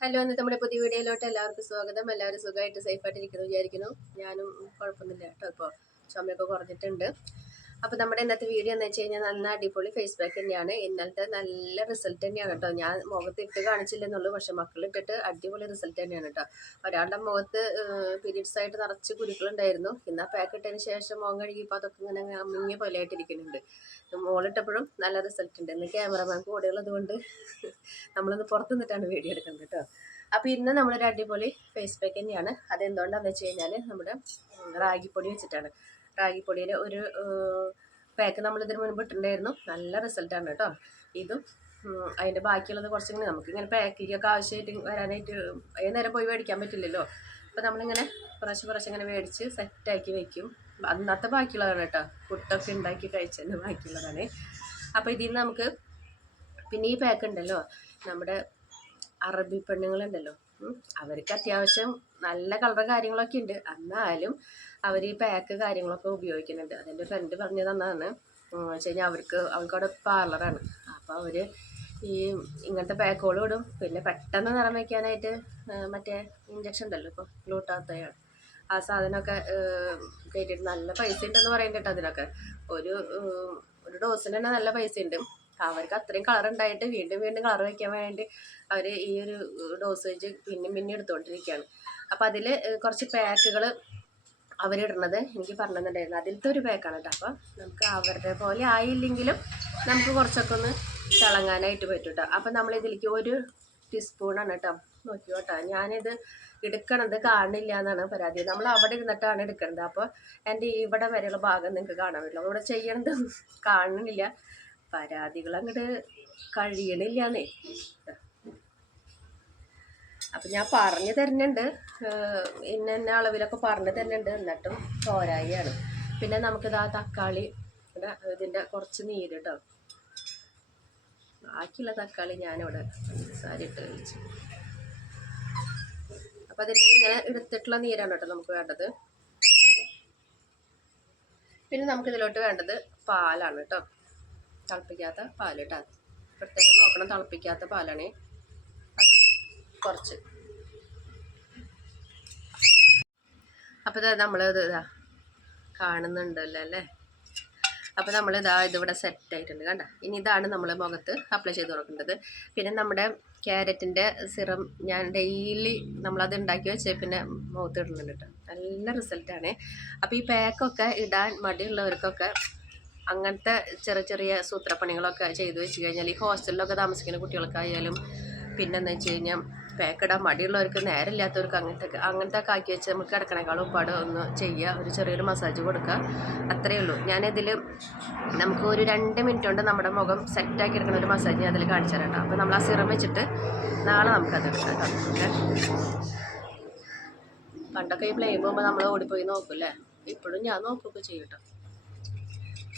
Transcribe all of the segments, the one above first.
Hello ഇന്നത്തെ നമ്മുടെ പുതിയ വീഡിയോയിലോട്ട് എല്ലാവർക്കും സ്വാഗതം. എല്ലാവരും സുഖമായിട്ട് സേഫായിട്ട് ഇരിക്കുന്നു വിചാരിക്കുന്നു. ഞാനും കുഴപ്പമൊന്നുമില്ല കേട്ടോ. ഇപ്പോൾ ചുമയൊക്കെ കുറഞ്ഞിട്ടുണ്ട്. അപ്പോൾ നമ്മുടെ ഇന്നത്തെ വീഡിയോ എന്ന് വെച്ച് കഴിഞ്ഞാൽ നല്ല അടിപൊളി ഫേസ് പാക്ക് തന്നെയാണ്. ഇന്നലത്തെ നല്ല റിസൾട്ട് തന്നെയാണ് കേട്ടോ. ഞാൻ മുഖത്ത് ഇട്ട് കാണിച്ചില്ലെന്നുള്ളൂ. പക്ഷെ മക്കളിട്ടിട്ട് അടിപൊളി റിസൾട്ട് തന്നെയാണ് കേട്ടോ. ഒരാളുടെ മുഖത്ത് പീരീഡ്സ് ആയിട്ട് നിറച്ച് കുരുക്കളുണ്ടായിരുന്നു ഇന്ന് ആ പാക്ക് ഇട്ടതിന് ശേഷം മുഖം കഴുകിയപ്പോൾ അതൊക്കെ ഇങ്ങനെ മുങ്ങിയ പോലെ ആയിട്ടിരിക്കുന്നുണ്ട്. മോളിട്ടപ്പോഴും നല്ല റിസൾട്ട് ഉണ്ട്. ഇന്ന് ക്യാമറമാൻ കൂടെ ഉള്ളത് കൊണ്ട് നമ്മളിന്ന് പുറത്ത് നിന്നിട്ടാണ് വീഡിയോ എടുക്കുന്നത് കേട്ടോ. അപ്പോൾ ഇന്ന് നമ്മളൊരു അടിപൊളി ഫേസ് പാക്ക് തന്നെയാണ്. അതെന്തുകൊണ്ടാണെന്ന് വെച്ച് കഴിഞ്ഞാൽ നമ്മുടെ റാഗിപ്പൊടി വെച്ചിട്ടാണ്. റാഗിപ്പൊടിയിൽ ഒരു പാക്ക് നമ്മൾ ഇതിന് മുൻപ് ഇട്ടിട്ടുണ്ടായിരുന്നു. നല്ല റിസൾട്ടാണ് കേട്ടോ. ഇതും അതിന്റെ ബാക്കിയുള്ളത് കുറച്ചിങ്ങനെ നമുക്കിങ്ങനെ പാക്കിങ്ങൊക്കെ ആവശ്യമായിട്ട് വരാനായിട്ട് ഏത് നേരം പോയി മേടിക്കാൻ പറ്റില്ലല്ലോ. അപ്പോൾ നമ്മളിങ്ങനെ കുറച്ച് കുറച്ച് ഇങ്ങനെ മേടിച്ച് സെറ്റാക്കി വെക്കും. അന്നത്തെ ബാക്കിയുള്ളതാണ് കേട്ടോ. പുട്ടൊക്കെ ഉണ്ടാക്കി കഴിച്ചതിന് ബാക്കിയുള്ളതാണ്. അപ്പോൾ ഇതിൽ നിന്ന് നമുക്ക് പിന്നെ ഈ പാക്ക് ഉണ്ടല്ലോ. നമ്മുടെ അറബി പെണ്ണുങ്ങളുണ്ടല്ലോ. അവർക്ക് അത്യാവശ്യം നല്ല കളർ കാര്യങ്ങളൊക്കെ ഉണ്ട്. എന്നാലും അവർ ഈ പാക്ക് കാര്യങ്ങളൊക്കെ ഉപയോഗിക്കുന്നുണ്ട്. അതെന്റെ ഫ്രണ്ട് പറഞ്ഞു തന്നതാണ് വെച്ച് കഴിഞ്ഞാൽ അവർക്ക് അവൾക്കവിടെ പാർലറാണ് അപ്പോൾ അവർ ഈ ഇങ്ങനത്തെ പാക്കുകൾ ഇടും. പിന്നെ പെട്ടെന്ന് നിറം വയ്ക്കാനായിട്ട് മറ്റേ ഇഞ്ചക്ഷൻ ഉണ്ടല്ലോ ഇപ്പോൾ ഗ്ലൂട്ടാത്തയാണ് ആ സാധനമൊക്കെ കയറ്റിയിട്ട് നല്ല പൈസ ഉണ്ടെന്ന് പറയുന്നുണ്ട് അതിനൊക്കെ. ഒരു ഒരു ഡോസിന് തന്നെ നല്ല പൈസ ഉണ്ട്. അവർക്ക് അത്രയും കളർ ഉണ്ടായിട്ട് വീണ്ടും വീണ്ടും കളർ വയ്ക്കാൻ വേണ്ടി അവർ ഈ ഒരു ഡോസ് വെച്ച് പിന്നെയും പിന്നെയും എടുത്തുകൊണ്ടിരിക്കുകയാണ് അപ്പോൾ അതിൽ കുറച്ച് പാക്കുകൾ അവരിടുന്നത് എനിക്ക് പറഞ്ഞിട്ടുണ്ടായിരുന്നു അതിലത്തെ ഒരു പാക്കാണ് കേട്ടോ അപ്പം നമുക്ക് അവരുടെ പോലെ ആയില്ലെങ്കിലും നമുക്ക് കുറച്ചൊക്കെ ഒന്ന് തിളങ്ങാനായിട്ട് പറ്റും കേട്ടോ അപ്പം നമ്മൾ ഇതിലേക്ക് ഒരു ടീസ്പൂണാണ് കേട്ടോ നോക്കി കേട്ടോ ഞാനിത് എടുക്കണത് കാണില്ല എന്നാണ് പരാതി. നമ്മൾ അവിടെ ഇരുന്നിട്ടാണ് എടുക്കുന്നത് അപ്പോൾ എന്റെ ഇവിടെ വരെയുള്ള ഭാഗം നിങ്ങൾക്ക് കാണാൻ പറ്റില്ല അവിടെ ചെയ്യണത് കാണണില്ല പരാതികൾ അങ്ങോട്ട് കഴിയണില്ലാന്നേ. അപ്പം ഞാൻ പറഞ്ഞു തരുന്നുണ്ട്. ഇന്ന ഇന്ന അളവിലൊക്കെ പറഞ്ഞു തരുന്നുണ്ട്. എന്നിട്ടും പോരായാണ് പിന്നെ നമുക്കിത് ആ തക്കാളി ഇതിന്റെ കുറച്ച് നീര് കേട്ടോ ബാക്കിയുള്ള തക്കാളി ഞാനിവിടെ സാരി ഇട്ട് കഴിച്ചു അപ്പം അതിന്റെ ഇങ്ങനെ എടുത്തിട്ടുള്ള നീരാണ് കേട്ടോ നമുക്ക് വേണ്ടത്. പിന്നെ നമുക്കിതിലോട്ട് വേണ്ടത് പാലാണ് കേട്ടോ. തിളപ്പിക്കാത്ത പാൽ കേട്ടോ പ്രത്യേകം നോക്കണം തിളപ്പിക്കാത്ത പാലാണ്. അത് കുറച്ച്. അപ്പോൾ ഇതാ നമ്മളിത് ഇതാ കാണുന്നുണ്ടല്ലോ അല്ലേ? അപ്പോൾ നമ്മൾ ഇതാ ഇതിവിടെ സെറ്റ് ആയിട്ടുണ്ട് കണ്ട? ഇനി ഇതാണ് നമ്മൾ മുഖത്ത് അപ്ലൈ ചെയ്ത് കൊടുക്കേണ്ടത്. പിന്നെ നമ്മുടെ ക്യാരറ്റിന്റെ സിറം ഞാൻ ഡെയിലി നമ്മളത് ഉണ്ടാക്കി വെച്ച് പിന്നെ മുഖത്ത് ഇടുന്നുണ്ട് നല്ല റിസൾട്ടാണ് അപ്പോൾ ഈ പാക്കൊക്കെ ഇടാൻ മടിയുള്ളവർക്കൊക്കെ അങ്ങനത്തെ ചെറിയ ചെറിയ സൂത്രപ്പണികളൊക്കെ ചെയ്തു വെച്ച് കഴിഞ്ഞാൽ ഈ ഹോസ്റ്റലിലൊക്കെ താമസിക്കുന്ന കുട്ടികൾക്കായാലും പിന്നെന്ന് വെച്ച് കഴിഞ്ഞാൽ പാക്കിടാൻ മടിയുള്ളവർക്ക് നേരമില്ലാത്തവർക്ക് അങ്ങനത്തെ അങ്ങനത്തെ ഒക്കെ ആക്കി വെച്ച് നമുക്ക് കിടക്കണേക്കാളും ഉപ്പാട് ഒന്ന് ചെയ്യുക ഒരു ചെറിയൊരു മസാജ് കൊടുക്കുക അത്രയേ ഉള്ളൂ. ഞാനിതിൽ നമുക്ക് ഒരു രണ്ട് മിനിറ്റ് കൊണ്ട് നമ്മുടെ മുഖം സെറ്റാക്കി എടുക്കുന്ന ഒരു മസാജ് ഞാൻ അതിൽ കാണിച്ചു അപ്പോൾ നമ്മൾ ആ സിറം വെച്ചിട്ട് നാളെ നമുക്കത് എടുക്കാം പണ്ടൊക്കെ ഈ പ്ലേ പോകുമ്പോൾ നമ്മൾ ഓടിപ്പോയി നോക്കൂല്ലേ? ഇപ്പോഴും ഞാൻ നോക്കുകയൊക്കെ ചെയ്യും കേട്ടോ.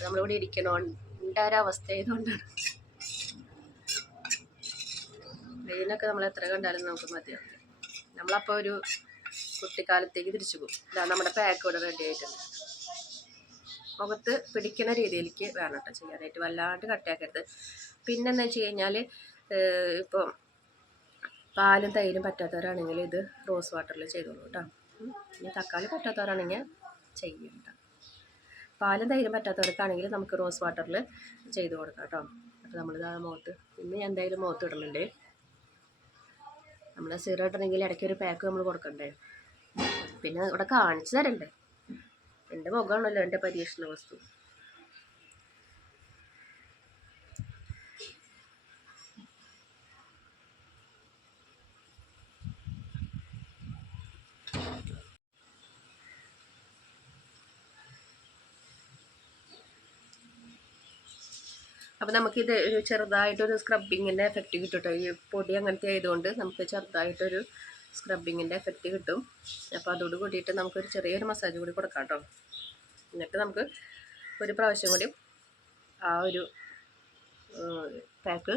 നമ്മളിവിടെ ഇരിക്കണോ? ഒരവസ്ഥ ആയതുകൊണ്ടാണ് നമ്മൾ എത്ര കണ്ടാലും നമുക്ക് മതിയാവും. നമ്മളപ്പോൾ ഒരു കുട്ടിക്കാലത്തേക്ക് തിരിച്ചു പോകും. ഇതാ നമ്മുടെ പാക്ക് ഇവിടെ റെഡി ആയിട്ടുണ്ട്. മുഖത്ത് പിടിക്കുന്ന രീതിയിലേക്ക് വേണം കേട്ടോ ചെയ്യാനായിട്ട്. വല്ലാണ്ട് കട്ടയാക്കരുത്. പിന്നെന്ന് വെച്ച് കഴിഞ്ഞാൽ ഇപ്പോൾ പാലും തൈരും പറ്റാത്തവരാണെങ്കിൽ ഇത് റോസ് വാട്ടറിൽ ചെയ്തോളൂ കേട്ടോ. ഇനി തക്കാളി പറ്റാത്തവരാണെങ്കിൽ ചെയ്യും കേട്ടോ. പാലും തൈരും പറ്റാത്തവർക്കാണെങ്കിൽ നമുക്ക് റോസ് വാട്ടറിൽ ചെയ്ത് കൊടുക്കാം കേട്ടോ. അപ്പോൾ നമ്മൾ ആ മുഖത്ത് ഇന്ന് ഞാൻ എന്തായാലും മുഖത്ത് ഇടുന്നുണ്ട്. നമ്മൾ സീറോ ഇടണമെങ്കിൽ ഇടയ്ക്ക് ഒരു പാക്ക് നമ്മൾ കൊടുക്കണ്ടേ? പിന്നെ ഇവിടെ കാണിച്ചു തരണ്ടേ? എന്റെ മുഖമാണല്ലോ എന്റെ പരീക്ഷണ വസ്തു. അപ്പോൾ നമുക്കിത് ഒരു ചെറുതായിട്ടൊരു സ്ക്രബിങ്ങിന്റെ എഫക്റ്റ് കിട്ടും കേട്ടോ ഈ പൊടി അങ്ങനത്തെ ആയതുകൊണ്ട് നമുക്ക് ചെറുതായിട്ടൊരു സ്ക്രബിങ്ങിന്റെ എഫക്റ്റ് കിട്ടും. അപ്പോൾ അതോട് കൂടിയിട്ട് നമുക്കൊരു ചെറിയൊരു മസാജ് കൂടി കൊടുക്കാം കേട്ടോ. എന്നിട്ട് നമുക്ക് ഒരു പ്രാവശ്യം കൂടി ആ ഒരു പാക്ക്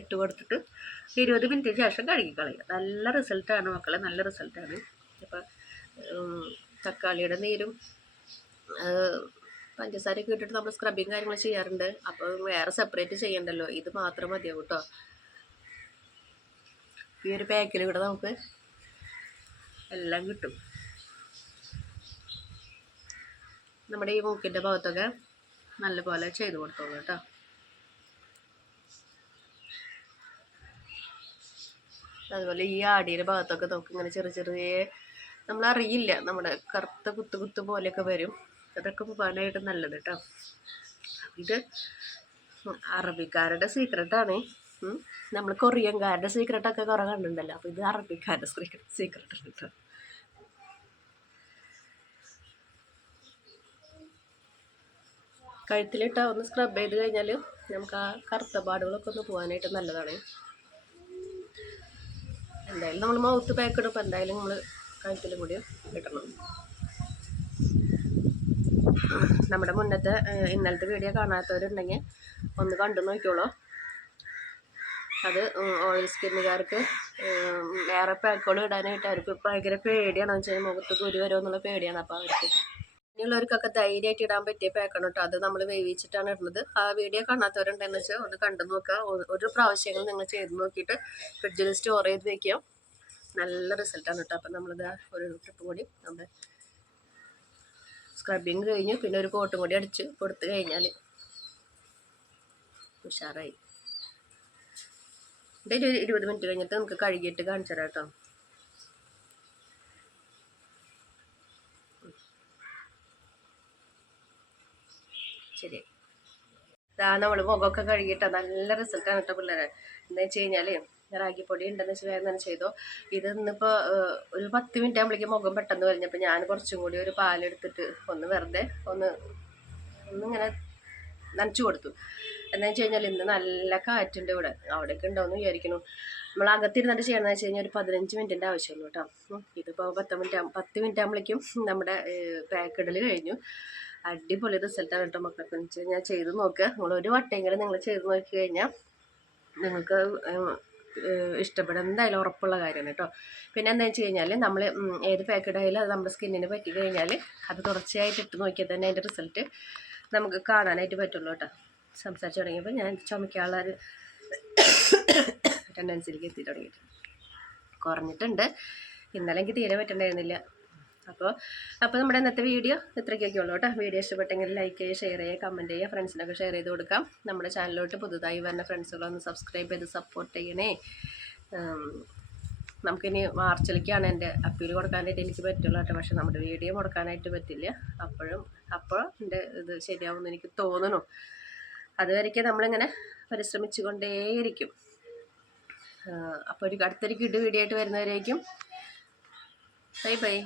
ഇട്ട് കൊടുത്തിട്ട് ഇരുപത് മിനിറ്റിന് ശേഷം കഴുകി കളയുക. നല്ല റിസൾട്ടാണ് മക്കളെ നല്ല റിസൾട്ടാണ് അപ്പോൾ തക്കാളിയുടെ നീരും പഞ്ചസാരയൊക്കെ ഇട്ടിട്ട് നമ്മൾ സ്ക്രബിങ് കാര്യങ്ങൾ ചെയ്യാറുണ്ട്. അപ്പോൾ വേറെ സെപ്പറേറ്റ് ചെയ്യണ്ടല്ലോ. ഇത് മാത്രം മതിയാവും കേട്ടോ ഈ ഒരു പാക്കിൽ ഇവിടെ നമുക്ക് എല്ലാം കിട്ടും. നമ്മുടെ ഈ മൂക്കിന്റെ ഭാഗത്തൊക്കെ നല്ലപോലെ ചെയ്ത് കൊടുത്തോളൂ കേട്ടോ അതുപോലെ ഈ ആടിയുടെ ഭാഗത്തൊക്കെ നമുക്ക് ഇങ്ങനെ ചെറിയ ചെറിയ നമ്മളറിയില്ല. നമ്മുടെ കറുത്ത കുത്തു കുത്തു പോലെയൊക്കെ വരും. അതൊക്കെ പോകാനായിട്ട് നല്ലത് കേട്ടോ ഇത് അറബിക്കാരുടെ സീക്രട്ടാണ് നമ്മൾ കൊറിയൻകാരുടെ സീക്രട്ടൊക്കെ കുറേ കണ്ടിട്ടുണ്ടല്ലോ. അപ്പോൾ ഇത് അറബിക്കാരുടെ സീക്രട്ട് കേട്ടോ കഴുത്തിലിട്ട ഒന്ന് സ്ക്രബ് ചെയ്ത് കഴിഞ്ഞാൽ നമുക്ക് ആ കറുത്ത പാടുകളൊക്കെ ഒന്ന് പോകാനായിട്ട് നല്ലതാണ്. എന്തായാലും നമ്മൾ മൗത്ത് പാക്ക് ഇടുമ്പോൾ എന്തായാലും നമ്മൾ കഴുത്തിലും കൂടി ഇടണം. നമ്മുടെ മുന്നത്തെ ഇന്നലത്തെ വീഡിയോ കാണാത്തവരുണ്ടെങ്കിൽ ഒന്ന് കണ്ടു നോക്കിയോളൂ അത് ഓയിൽ സ്കിന്നുകാർക്ക് വേറെ പാക്കുകൾ ഇടാനായിട്ട് അവർക്ക് ഭയങ്കര പേടിയാണ്. വെച്ചാൽ മുഖത്ത് കുരു വരുമോ എന്നുള്ള പേടിയാണ് അപ്പോൾ അവർക്ക്. ഇനിയുള്ളവർക്കൊക്കെ ധൈര്യമായിട്ട് ഇടാൻ പറ്റിയ പാക്കാണ് കേട്ടോ. അത് നമ്മൾ വേവിച്ചിട്ടാണ് ഇടുന്നത്. ആ വീഡിയോ കാണാത്തവരുണ്ടെന്ന് വെച്ചാൽ ഒന്ന് കണ്ടു നോക്കുക. ഒരു പ്രാവശ്യങ്ങൾ നിങ്ങൾ ചെയ്ത് നോക്കിയിട്ട് ഫ്രിഡ്ജിൽ സ്റ്റോർ ചെയ്ത് വെക്കുക. നല്ല റിസൾട്ടാണ് കേട്ടോ. അപ്പം നമ്മളിത് ഒരു ട്രിപ്പ് കൂടി നമ്മുടെ സ്ക്രബിങ് കഴിഞ്ഞു. പിന്നെ ഒരു കോട്ടും കൂടി അടിച്ച് കൊടുത്തു കഴിഞ്ഞാൽ ഉഷാറായി. എന്തായാലും ഒരു ഇരുപത് മിനിറ്റ് കഴിഞ്ഞിട്ട് നമുക്ക് കഴുകിയിട്ട് കാണിച്ചു തരാം കേട്ടോ. ശരി. ഇതാ നമ്മൾ മുഖമൊക്കെ കഴുകിയിട്ടാണ് നല്ല റിസൾട്ടാണ് കേട്ടോ പിള്ളേരെ. എന്താ വെച്ച് കഴിഞ്ഞാൽ റാഗിപ്പൊടി ഉണ്ടെന്ന് വെച്ചാൽ വേഗം തന്നെ ചെയ്തോ. ഇത് ഇന്നിപ്പോൾ ഒരു പത്ത് മിനിറ്റ് ആകുമ്പോഴേക്കും മുഖം പെട്ടെന്ന് കഴിഞ്ഞപ്പോൾ ഞാൻ കുറച്ചും കൂടി ഒരു പാലെടുത്തിട്ട് ഒന്ന് വെറുതെ ഒന്ന് ഒന്നിങ്ങനെ നനച്ചു കൊടുത്തു. എന്താ വെച്ച് കഴിഞ്ഞാൽ ഇന്ന് നല്ല കാറ്റുണ്ട് ഇവിടെ. അവിടെയൊക്കെ ഉണ്ടാവുമെന്ന് വിചാരിക്കുന്നു. നമ്മൾ അകത്തിരുന്നിട്ട് ചെയ്യണമെന്ന് വെച്ച് കഴിഞ്ഞാൽ ഒരു പതിനഞ്ച് മിനിറ്റിന്റെ ആവശ്യമുള്ളൂ കേട്ടോ. ഇതിപ്പോൾ പത്ത് മിനിറ്റ് പത്ത് മിനിറ്റ് ആകുമ്പോഴേക്കും നമ്മുടെ പാക്ക് ഇടൽ കഴിഞ്ഞു. അടിപൊളി റിസൾട്ടാണ് കേട്ടോ മക്കളൊക്കെ വെച്ച് കഴിഞ്ഞാൽ ചെയ്ത് നോക്കുക നിങ്ങൾ ഒരു വട്ടമെങ്കിലും നിങ്ങൾ ചെയ്ത് നോക്കി കഴിഞ്ഞാൽ നിങ്ങൾക്ക് ഇഷ്ടപ്പെടും. എന്തായാലും ഉറപ്പുള്ള കാര്യമാണ് കേട്ടോ. പിന്നെ എന്താ വെച്ച് കഴിഞ്ഞാൽ നമ്മൾ ഏത് പാക്കഡ് ആയാലും അത് നമ്മുടെ സ്കിന്നിന് പറ്റി കഴിഞ്ഞാൽ അത് തുടർച്ചയായിട്ട് ഇട്ട് നോക്കിയാൽ തന്നെ അതിന്റെ റിസൾട്ട് നമുക്ക് കാണാനായിട്ട് പറ്റുള്ളൂ കേട്ടോ. സംസാരിച്ച് തുടങ്ങിയപ്പോൾ ഞാൻ ചുമക്കാനുള്ള ഒരു ടെൻഡൻസിയിലേക്ക് എത്തി തുടങ്ങിയിട്ട് കുറഞ്ഞിട്ടുണ്ട്. ഇന്നലെ എനിക്ക് തീരെ പറ്റണ്ടായിരുന്നില്ല. അപ്പോൾ അപ്പോൾ നമ്മുടെ ഇന്നത്തെ വീഡിയോ ഇത്രയ്ക്കൊക്കെ ഉള്ളൂ കേട്ടോ. വീഡിയോ ഇഷ്ടപ്പെട്ടെങ്കിൽ ലൈക്ക് ചെയ്യുക ഷെയർ ചെയ്യുക കമന്റ് ചെയ്യുക ഫ്രണ്ട്സിനൊക്കെ ഷെയർ ചെയ്ത് കൊടുക്കാം. നമ്മുടെ ചാനലിലോട്ട് പുതുതായി വരുന്ന ഫ്രണ്ട്സുകളൊന്ന് സബ്സ്ക്രൈബ് ചെയ്ത് സപ്പോർട്ട് ചെയ്യണേ. നമുക്കിനി മാർച്ചിലേക്കാണ് എന്റെ അപ്പീൽ കൊടുക്കാനായിട്ട് എനിക്ക് പറ്റുള്ളൂ കേട്ടോ. പക്ഷേ നമ്മുടെ വീഡിയോ കൊടുക്കാനായിട്ട് പറ്റില്ല. അപ്പോഴും അപ്പോൾ എന്റെ ഇത് ശരിയാവുമെന്ന് എനിക്ക് തോന്നുന്നു. അതുവരയ്ക്ക് നമ്മളിങ്ങനെ പരിശ്രമിച്ചു കൊണ്ടേയിരിക്കും അപ്പോൾ ഒരു അടുത്തൊരു കിഡ് വീഡിയോ ആയിട്ട് വരുന്നവരേക്കും. Bye bye